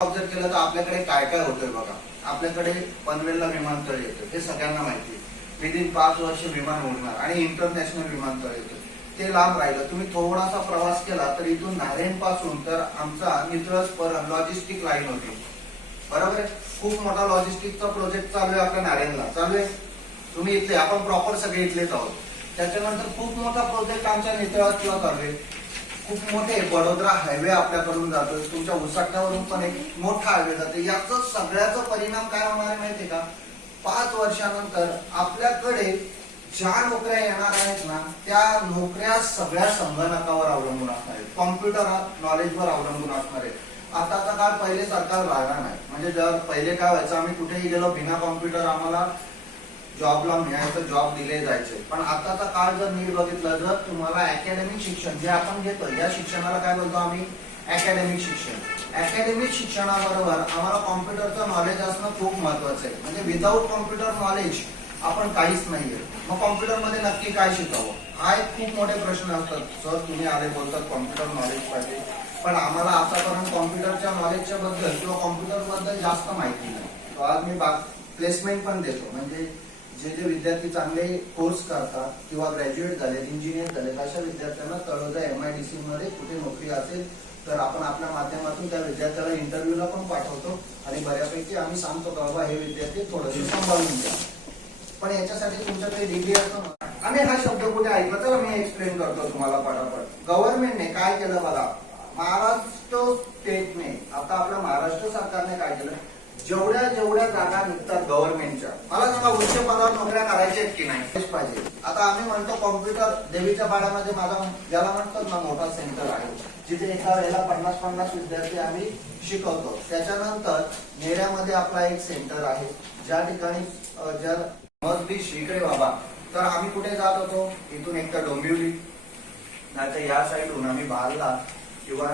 Observe केलं तर आपल्याकडे काय काय होतंय बघा. आपल्याकडे पनवेलला विमानतळ येतं, हे सगळ्यांना माहिती आहे. विदिन 5 वर्ष विमान उडणार आणि इंटरनॅशनल विमानतळ येतं. ते लांब राहिलं. तुम्ही थोडासा प्रवास केला तर इथून नारायण पासून तर आमचा नितळस परत लॉजिस्टिक लाईन होती. बरोबर आहे. खूप मोठा लॉजिस्टिकचा प्रोजेक्ट चालू आहे आपल्या नारायणला. चालू आहे. तुम्ही इथले, आपण प्रॉपर सगळे इथलेच आहोत. त्याच्यानंतर खूप मोठा प्रोजेक्ट आमच्या नितळसला चालू आहे. खूप मोठे बडोदरा हायवे आपल्याकडून जातोय. तुमच्या उसाट्यावरून पण एक मोठा हायवे जातो. याचा सगळ्याचा परिणाम काय होणार आहे माहितीये का? 5 वर्षानंतर आपल्याकडे ज्या नोकऱ्या येणार आहेत ना, त्या नोकऱ्या सगळ्या संगणकावर अवलंबून असणार आहेत, कॉम्प्युटर नॉलेजवर अवलंबून असणार आहेत. आताचा काळ पहिले सरकार राहणार नाही. म्हणजे जर पहिले काय व्हायचं, आम्ही कुठेही गेलो बिना कॉम्प्युटर आम्हाला जॉबला मिळायचं, जॉब दिले जायचे. पण आताचा काळ जर नीट बघितलं, जर तुम्हाला अकॅडमिक शिक्षण जे आपण घेतो, या शिक्षणाला काय बोलतो आम्ही? अकॅडमिक शिक्षण. अकॅडमिक शिक्षणाबरोबर आम्हाला कॉम्प्युटरचं नॉलेज असणं खूप महत्वाचं आहे. म्हणजे विदाऊट कॉम्प्युटर नॉलेज आपण काहीच नाहीये. मग कॉम्प्युटर मध्ये नक्की काय शिकावं, हा एक खूप मोठे प्रश्न असतात. सर तुम्ही आले बोलतात कॉम्प्युटर नॉलेज पाहिजे, पण आम्हाला आतापर्यंत कॉम्प्युटरच्या नॉलेजच्या बद्दल किंवा कॉम्प्युटर बद्दल जास्त माहिती नाही. तो आज मी प्लेसमेंट पण देतो. म्हणजे जे जे विद्यार्थी चांगले कोर्स करतात किंवा ग्रॅज्युएट झाले, इंजिनियर झाले, अशा विद्यार्थ्यांना तळोजा MIDC मध्ये कुठे नोकरी असेल तर आपण आपल्या माध्यमातून त्या विद्यार्थ्याला इंटरव्ह्यूला पण पाठवतो आणि बऱ्यापैकी आम्ही सांगतो का बाबा हे विद्यार्थी थोडेसे सांभाळून घ्या. पण याच्यासाठी तुमच्याकडे डिग्री असतो. आम्ही हा शब्द कुठे ऐकला, तर मी एक्सप्लेन करतो तुम्हाला पटापट. गव्हर्नमेंटने काय केलं बघा, महाराष्ट्र स्टेटने, आता आपल्या महाराष्ट्र सरकारने काय केलं, जेवढ्या जागा निघतात गव्हर्नमेंटच्या, मला सांगा उच्च पदावर नोकऱ्या करायच्या आहेत की नाही पाहिजे. आता आम्ही म्हणतो कॉम्प्युटर देवीच्या पाड्यामध्ये माझा ज्याला म्हणतात ना मोठा सेंटर आहे, जिथे एका वेळेला 50-50 विद्यार्थी आम्ही शिकवतो. त्याच्यानंतर नेऱ्यामध्ये आपला एक सेंटर आहे, ज्या ठिकाणी जर मजबी शिकरे बाबा, तर आम्ही कुठे जात होतो, इथून एक तर डोंबिवली, नाही तर या साईडहून आम्ही बारला किंवा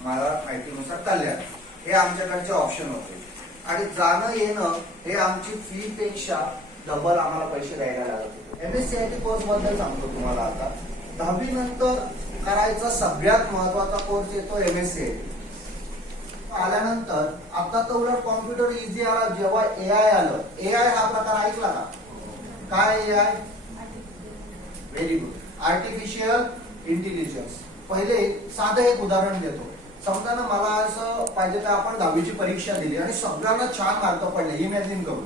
मला माहितीनुसार कल्याण, हे आमच्याकडचे ऑप्शन होते. आणि जाणं येणं हे आमची फी पेक्षा डबल आम्हाला पैसे द्यायला लागत होते. MSCIT कोर्स बद्दल सांगतो तुम्हाला. आता 10वी नंतर करायचा सगळ्यात महत्वाचा कोर्स येतो MSCIT. आल्यानंतर आता तर उलट कॉम्प्युटर इझी आला. जेव्हा AI आलं, AI हा प्रकार ऐकला का? काय AI? Very good. Artificial intelligence. पहिले साधं एक उदाहरण देतो. समजा ना मला असं पाहिजे तर आपण 10वीची परीक्षा दिली आणि सगळ्यांना छान मार्क पडले. इमॅजिन करू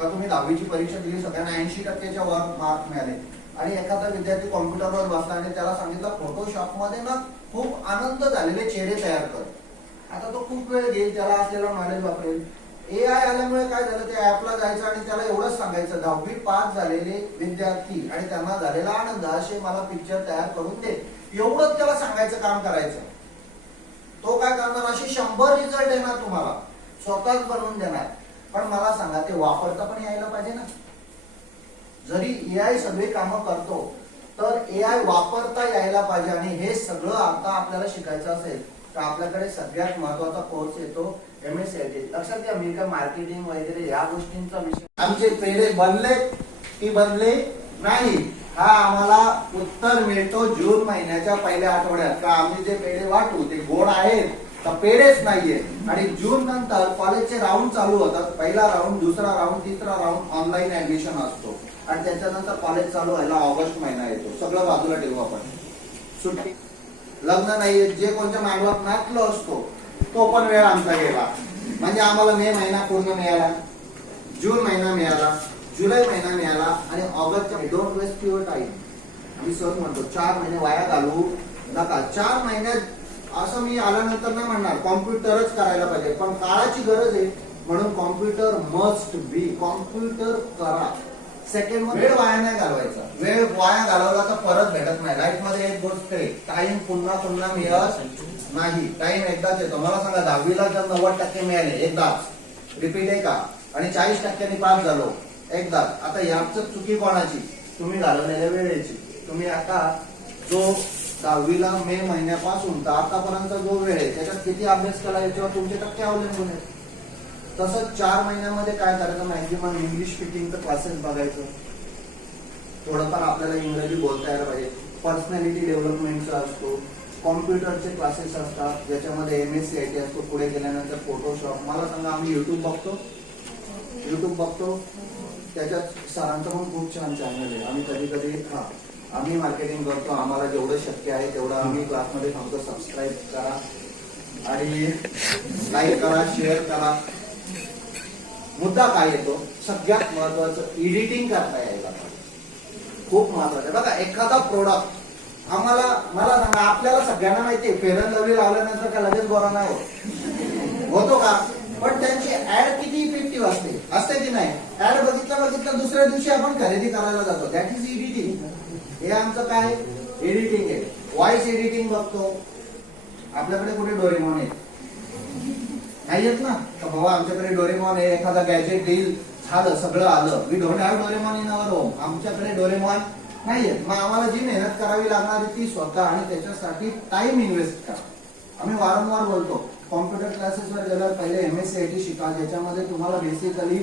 का तुम्ही 10वीची परीक्षा दिली, सगळ्यांना 80%च्या वर मार्क मिळाले आणि एखादा विद्यार्थी कॉम्प्युटरवर बसला आणि त्याला सांगितलं फोटोशॉप मध्ये ना खूप आनंद झालेले चेहरे तयार कर. आता तो खूप वेळ घेईल, त्याला असलेला नॉलेज वापरेल. AI आल्यामुळे काय झालं, ते ऍपला जायचं आणि त्याला एवढंच सांगायचं 10वी पास झालेले विद्यार्थी आणि त्यांना झालेला आनंद असे मला पिक्चर तयार करून दे. एवढंच त्याला सांगायचं काम करायचं. तो काय करणार, असे 100 रिझल्ट येणार तुम्हाला, स्वतःच बनवून देणार. पण मला सांगा ते वापरता पण यायला पाहिजे ना. जरी AI सगळे कामं करतो तर AI वापरता यायला पाहिजे. आणि हे सगळं आता आपल्याला शिकायचं असेल तर आपल्याकडे सगळ्यात महत्वाचा कोर्स येतो MSCIT. लक्षात घ्या, मी काय मार्केटिंग वगैरे या गोष्टींचा विषय, आमचे पेढे बनले की बनले नाही, हा आम्हाला उत्तर मिळतो जून महिन्याच्या पहिल्या आठवड्यात. का आम्ही जे पेढे वाटू ते गोड आहेत तर पेढेच नाहीये. आणि जून नंतर कॉलेजचे राऊंड चालू होतात. पहिला राऊंड, दुसरा राऊंड, तिसरा राऊंड ऑनलाईन ऍडमिशन असतो आणि त्याच्यानंतर कॉलेज चालू व्हायला ऑगस्ट महिना येतो. सगळं बाजूला ठेवू आपण. सुट्टी, लग्न नाहीये, जे कोणत्या मांडवात नाचलो असतो तो पण वेळ आमचा गेला. म्हणजे आम्हाला मे महिना पूर्ण मिळाला, जून महिना मिळाला, जुलै महिना मिळाला आणि ऑगस्टच्या डोंट वेस्ट युअर टाइम. आम्ही सहज म्हणतो 4 महिने वाया घालवू नका. 4 महिन्यात असं मी आल्यानंतर नाही म्हणणार कॉम्प्युटरच करायला पाहिजे, पण काळाची गरज आहे म्हणून कॉम्प्युटर मस्ट बी. कॉम्प्युटर करा. सेकंड वेळ वाया नाही घालवायचा. वेळ वाया घालवला तर परत भेटत नाही. लाईफ मध्ये एक गोष्ट आहे, टाइम पुन्हा पुन्हा मिळत नाही. टाइम एकदाच येतो. मला सांगा 10वीला जर 90% मिळाले एकदाच, रिपीट आहे का? आणि 40%नी पास झालो एकदाच. आता याच चुकी कोणाची? तुम्ही घालवलेल्या वेळेची. तुम्ही आता जो 10वीला मे महिन्यापासून तर आतापर्यंत जो वेळ आहे त्याच्यात किती अभ्यास केला याच्यावर तुमचे टक्के अवलंबून आहेत. तसंच 4 महिन्यामध्ये काय करायचं, मॅक्झिमम इंग्लिश स्पीकिंगचं क्लासेस बघायचं. थोडंफार आपल्याला इंग्रजी बोलता यायला पाहिजे. पर्सनॅलिटी डेव्हलपमेंटचा असतो, कॉम्प्युटरचे क्लासेस असतात ज्याच्यामध्ये MSCIT असतो, पुढे गेल्यानंतर फोटोशॉप. मला सांगा, आम्ही युट्यूब बघतो त्याच्यात सरांचं पण खूप छान चॅनल आहे. आम्ही कधी कधी आम्ही मार्केटिंग करतो, आम्हाला जेवढं शक्य आहे तेवढं आम्ही क्लासमध्ये सांगतो. सबस्क्राईब करा आणि लाईक करा, शेअर करा. मुद्दा काय येतो, सगळ्यात महत्वाचं एडिटिंग करता यायला पाहिजे. खूप महत्वाचं बघा, एखादा प्रोडक्ट मला सांगा, आपल्याला सगळ्यांना माहितीये फेअर अँड लवली लावल्यानंतर काय लगेच गोरा नाही होतो का? पण त्यांची ऍड किती इफेक्टिव्ह असते की नाही? ऍड बघितलं दुसऱ्या दिवशी आपण खरेदी करायला जातो. That is editing. हे आमचं काय एडिटिंग आहे. व्हॉइस एडिटिंग बघतो. आपल्याकडे कुठे डोरेमॉन आहे? नाही येत ना. तर बाबा आमच्याकडे डोरेमॉन आहे, एखादा गॅजेट डील झालं, सगळं आलं. We don't have Doraemon in our home. आमच्याकडे डोरेमॉन नाहीये. मग आम्हाला जी मेहनत करावी लागणार आहे ती स्वतः, आणि त्याच्यासाठी टाइम इन्व्हेस्ट करा. आम्ही वारंवार बोलतो, कॉम्प्युटर क्लासेसवर गेल्यावर पहिले MSCIT शिका, ज्याच्यामध्ये तुम्हाला बेसिकली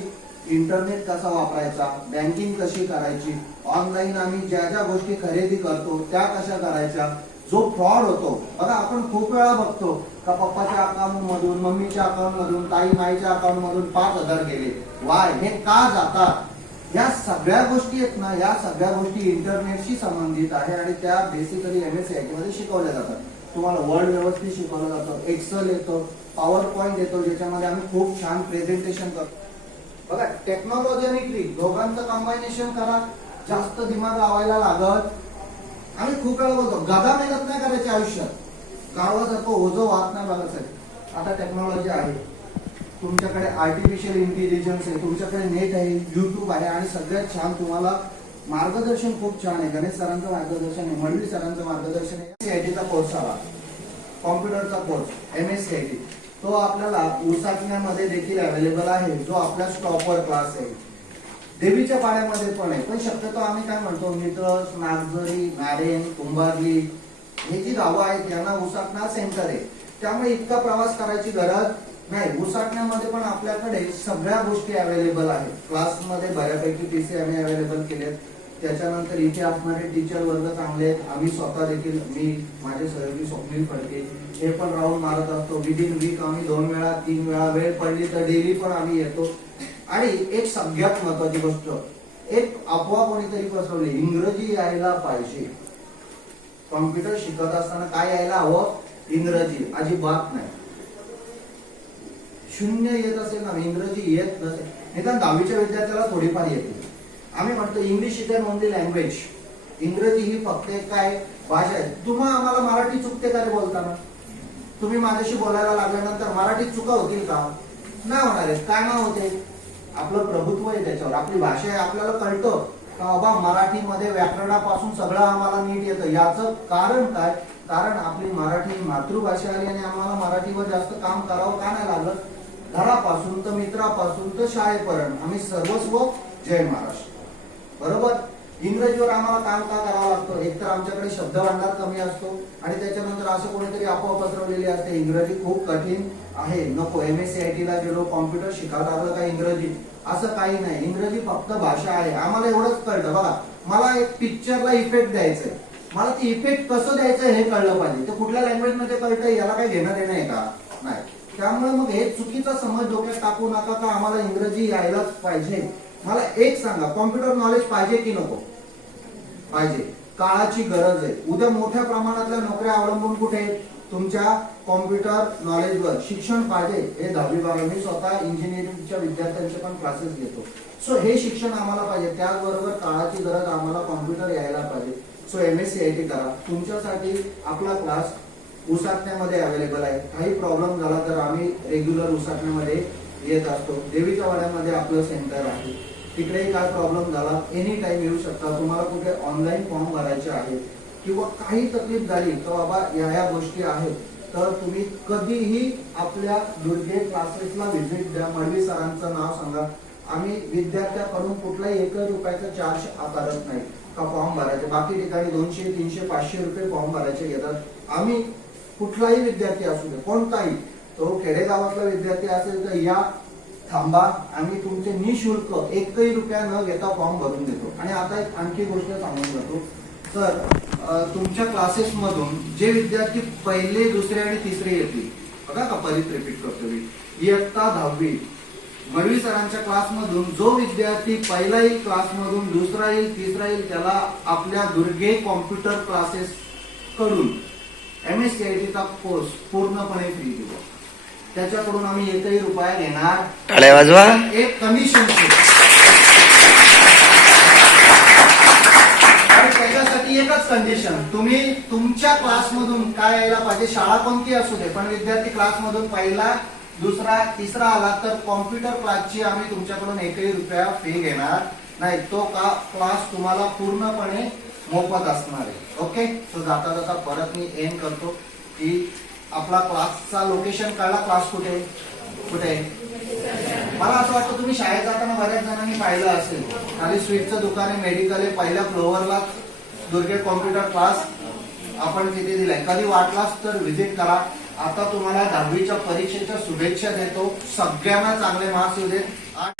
इंटरनेट कसा वापरायचा, बँकिंग कशी करायची, ऑनलाईन आम्ही ज्या ज्या गोष्टी खरेदी करतो त्या कशा करायच्या. जो फ्रॉड होतो बघा, आपण खूप वेळा बघतो का पप्पाच्या अकाउंट मधून, मम्मीच्या अकाउंट मधून, माईच्या अकाउंट मधून 5,000 गेले. वाय? हे का जातात? या सगळ्या गोष्टी आहेत ना, या सगळ्या गोष्टी इंटरनेटशी संबंधित आहे आणि त्या बेसिकली MSCIT मध्ये शिकवल्या जातात. तुम्हाला वर्ड व्यवस्थित शिकवलं जातं, एक्सेल येतो, पॉवर पॉइंट येतो, ज्याच्यामध्ये आम्ही खूप छान प्रेझेंटेशन करतो. बघा, टेक्नॉलॉजी आणि ट्रिक दोघांचं कॉम्बिनेशन करा, जास्त दिमाग लावायला लागत. आम्ही खूप वेळा बोलतो, गदा मेहनत नाही करायची आयुष्यात, गावासारखं ओझं वाहत नाही बघायचं. आता टेक्नॉलॉजी आहे, तुमच्याकडे आर्टिफिशियल इंटेलिजन्स आहे, तुमच्याकडे नेट आहे, युट्यूब आहे, आणि सगळ्यात छान तुम्हाला मार्गदर्शन खूप छान आहे. गणेश सरांचं मार्गदर्शन आहे, मडवी सरांचं मार्गदर्शन आहे. MSCIT चा कोर्स आला, कॉम्प्युटरचा कोर्स MSCIT, तो आपल्याला उसाटण्यामध्ये देखील अवेलेबल आहे, जो आपल्या स्टॉपवर क्लास आहे. देवीच्या पाड्यामध्ये पण आहे. पण शक्यतो आम्ही काय म्हणतो, मित्रस, नागझरी, नारेन, कुंभारली हे जी गावं आहेत यांना उसाटणा सेंटर आहे. त्यामुळे इतका प्रवास करायची गरज नाही. उसाटण्यामध्ये पण आपल्याकडे सगळ्या गोष्टी अवेलेबल आहेत. क्लासमध्ये बऱ्यापैकी PC आम्ही अवेलेबल केलेत. त्याच्यानंतर इथे असणारे टीचर वर्ग चांगले आहेत. आम्ही स्वतः देखील, मी, माझे सहयोगी स्वप्नील फडके हे पण राऊंड मारत असतो. विदिन वीक आम्ही 2 वेळा 3 वेळा वेळ पडली तर डेली पण आम्ही येतो. आणि एक सगळ्यात महत्वाची गोष्ट, एक अफवा कोणीतरी पसरवली, इंग्रजी यायला पाहिजे. कॉम्प्युटर शिकत असताना काय यायला हवं? इंग्रजी. अजिबात नाही. 0 येत असेल ना, इंग्रजी येत नसेल, निदान 10वीच्या विद्यार्थ्याला थोडीफार येते. आम्ही म्हणतो English is an only language. इंग्रजी ही फक्त एक काय भाषा आहे. तुम्हा आम्हाला मराठी चुकते का रे बोलताना? तुम्ही माझ्याशी बोलायला लागल्यानंतर मराठीत चुका होतील का? नाही होणार आहे. काय नाव होते? आपलं प्रभुत्व आहे त्याच्यावर, आपली भाषा आहे, आपल्याला कळतं का बाबा मराठीमध्ये व्याकरणापासून सगळं आम्हाला नीट येतं. याचं कारण काय? कारण आपली मराठी मातृभाषा आली आणि आम्हाला मराठीवर जास्त काम करावं का नाही लागलं? घरापासून तर मित्रापासून तर शाळेपर्यंत आम्ही सर्वस्व जय महाराष्ट्र. बरोबर? इंग्रजीवर आम्हाला काम का करावं लागतं? एकतर आमच्याकडे शब्दभांडार कमी असतो, आणि त्याच्यानंतर असं कोणीतरी अफवा पसरवलेली असते इंग्रजी खूप कठीण आहे, नको. MSCIT ला गेलो, कॉम्प्युटर शिकायला लागलं का इंग्रजी? असं काही नाही. इंग्रजी फक्त भाषा आहे. आम्हाला एवढंच कळतं बघा, मला एक पिक्चरला इफेक्ट द्यायचंय, मला ती इफेक्ट कसं द्यायचं हे कळलं पाहिजे. ते कुठल्या लँग्वेज मध्ये कळतं याला काही घेणं देणं आहे का? नाही. त्यामुळे मग हे चुकीचा समज डोक्यात टाकू नका का आम्हाला इंग्रजी यायलाच पाहिजे. मला एक सांगा, कॉम्प्युटर नॉलेज पाहिजे की नको? पाहिजे. काळाची गरज आहे. उद्या मोठ्या प्रमाणातल्या नोकऱ्या अवलंबून कुठे? तुमच्या कॉम्प्युटर नॉलेजवर. शिक्षण पाहिजे. हे 10वी-12वी, मी स्वतः इंजिनिअरिंगच्या विद्यार्थ्यांचे पण क्लासेस घेतो. सो हे शिक्षण आम्हाला पाहिजे. त्याचबरोबर काळाची गरज, आम्हाला कॉम्प्युटर यायला पाहिजे. सो MSCIT करा. तुमच्यासाठी आपला क्लास उसाटण्यामध्ये अवेलेबल आहे. काही प्रॉब्लेम झाला तर आम्ही रेग्युलर उसाटण्यामध्ये येत असतो. देवीच्या वाड्यामध्ये आपलं सेंटर आहे. तिकडेही काय प्रॉब्लेम झाला एनी टाइम येऊ शकता. तुम्हाला कुठे ऑनलाईन फॉर्म भरायचे आहेत किंवा काही तकलीफ झाली तर बाबा या गोष्टी आहेत, तर तुम्ही कधीही आपल्या दुर्गे क्लासेसला व्हिजिट द्या. मडवी सरांचं नाव सांगा. आम्ही विद्यार्थ्याकडून कुठलाही 1 रुपयाचा चार्ज आकारत नाही का फॉर्म भरायचे. बाकी ठिकाणी 200, 300, 500 रुपये फॉर्म भरायचे घेतात. आम्ही कुठलाही विद्यार्थी असू दे, कोणताही, तो खेडेगावातला विद्यार्थी असेल तर या, थांबा, आम्ही तुमचे निशुल्क 1 रुपया न घेता फॉर्म भरून देतो. आणि आता एक आणखी गोष्ट सांगून जातो, तर तुमच्या क्लासेस मधून जे विद्यार्थी पहिले, दुसरे आणि तिसरे येतील, बघा का परत रिपीट करतो मी, इयत्ता 10वी मडवी सरांच्या क्लासमधून जो विद्यार्थी पहिला येईल क्लासमधून, दुसरा येईल, तिसरा येईल, त्याला आपल्या दुर्गे कॉम्प्युटर क्लासेस कडून MSCIT चा कोर्स पूर्णपणे फ्री देऊ. त्याच्याकडून आम्ही एकही रुपया घेणार, टाळ्या वाजवा. एक कमिशन. त्याच्यासाठी एकच कंडिशन, तुम्ही तुमच्या क्लासमधून काय यायला पाहिजे, शाळा कोणती असू दे, पण विद्यार्थी क्लासमधून पहिला, दुसरा, तिसरा आला तर कॉम्प्युटर क्लासची आम्ही तुमच्याकडून एकही रुपया फी घेणार नाही. तो क्लास तुम्हाला पूर्णपणे मोफत असणार आहे. ओके. सो जाता जाता परत मी एंड करतो की आपला क्लासचा लोकेशन कळला, क्लास कुठे कुठे. मला असं वाटतं तुम्ही शाळेत जाताना बऱ्याच जणांनी पाहिलं असेल, खाली स्वीटचं दुकान आहे, मेडिकल आहे, पहिल्या फ्लोअरला दुर्गे कॉम्प्युटर क्लास आपण तिथे दिलाय. कधी वाटलाच तर व्हिजिट करा. आता तुम्हाला 10वीच्या परीक्षेच्या शुभेच्छा देतो. सगळ्यांना चांगले मार्क्स येऊ देत.